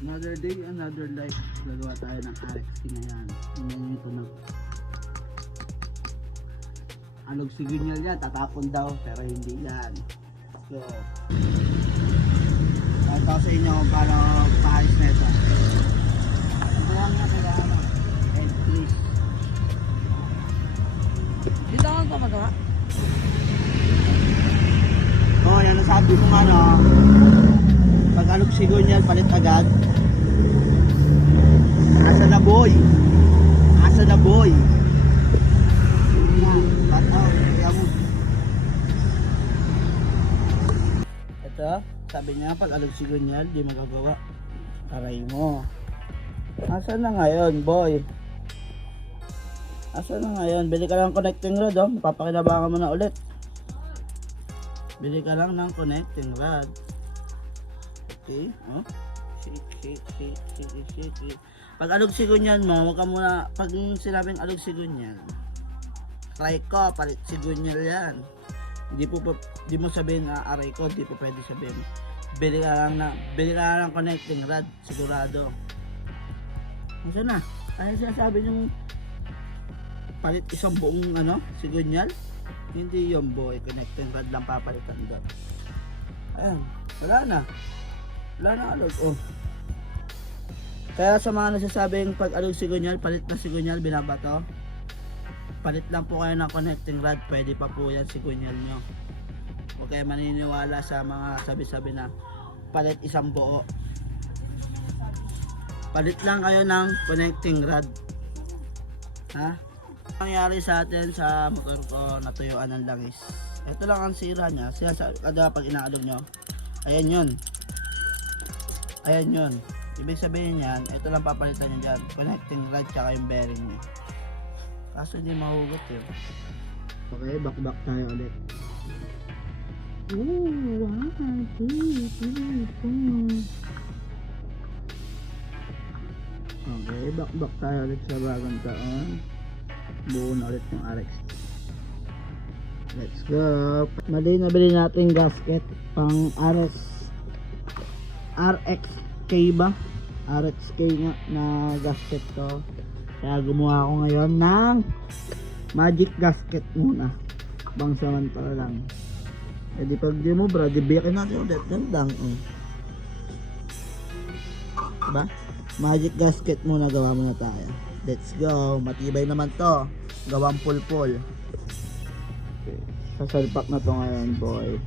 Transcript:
Another day, another life. Gagawa tayo ng RXT ngayon. Hingin ko ng alog signal yan, tatapon daw, pero hindi yan. So, kahit ako sa inyo kung paano paayos na ito. Ito lang nga kailangan mo. And please. Dito lang ito magawa. Oh, yan ang sabi mo nga no. Pag alog signal, palit agad. Asa na boy? Asa na boy? Ito, sabi niya pag alog signal, di magagawa. Aray mo. Asa na ngayon, boy? Asa na ngayon? Bili ka lang connecting rod, oh. Papakinabangan mo na ulit. Bili ka lang ng connecting rod. Okay, oh. Shake. Pag alog sigunyan mo, wag ka muna, pag sinabing alog sigunyan, try ko, palit sigunyal yan. Di mo sabihin na aray ko, di po pwede sabihin. Bili ka lang ng connecting rod, sigurado. Ano na? Ano sinasabi yung palit isang buong sigunyal? Hindi yung boy, connecting rod lang papalitan doon. Ayan, wala na alog, oh. Kaya sa mga nasasabing pag alog sigunyal, palit na sigunyal, binabato, palit lang po kayo ng connecting rod, pwede pa po yan sigunyal nyo. Huwag kayo maniniwala sa mga sabi-sabi na palit isang buo. Palit lang kayo ng connecting rod. Ha? Nangyari sa atin sa motor ko, natuyuan ng langis. Ito lang ang sira niya. Kada pag inaalog nyo, ayan yun. Ibig sabihin yan, ito lang papalitan nyo dyan, connecting rod tsaka yung bearing nyo. Kaso hindi mahugot yun. Okay, back tayo ulit. Ooh, 1, 2, 3, 4. Okay, back tayo ulit sa bagong taon. Buo na ulit yung RX. Let's go. Mali nabili natin gasket pang RXK ba? RXK nga na gasket to. Kaya gumawa ako ngayon ng magic gasket muna. Bang samantala lang. E di pag di mo bro, dibiyakin natin ulit. Gandang. Diba? Magic gasket muna gawa muna tayo. Let's go. Matibay naman to. Gawang pulpul. Okay. Sasalpak na to ngayon boy.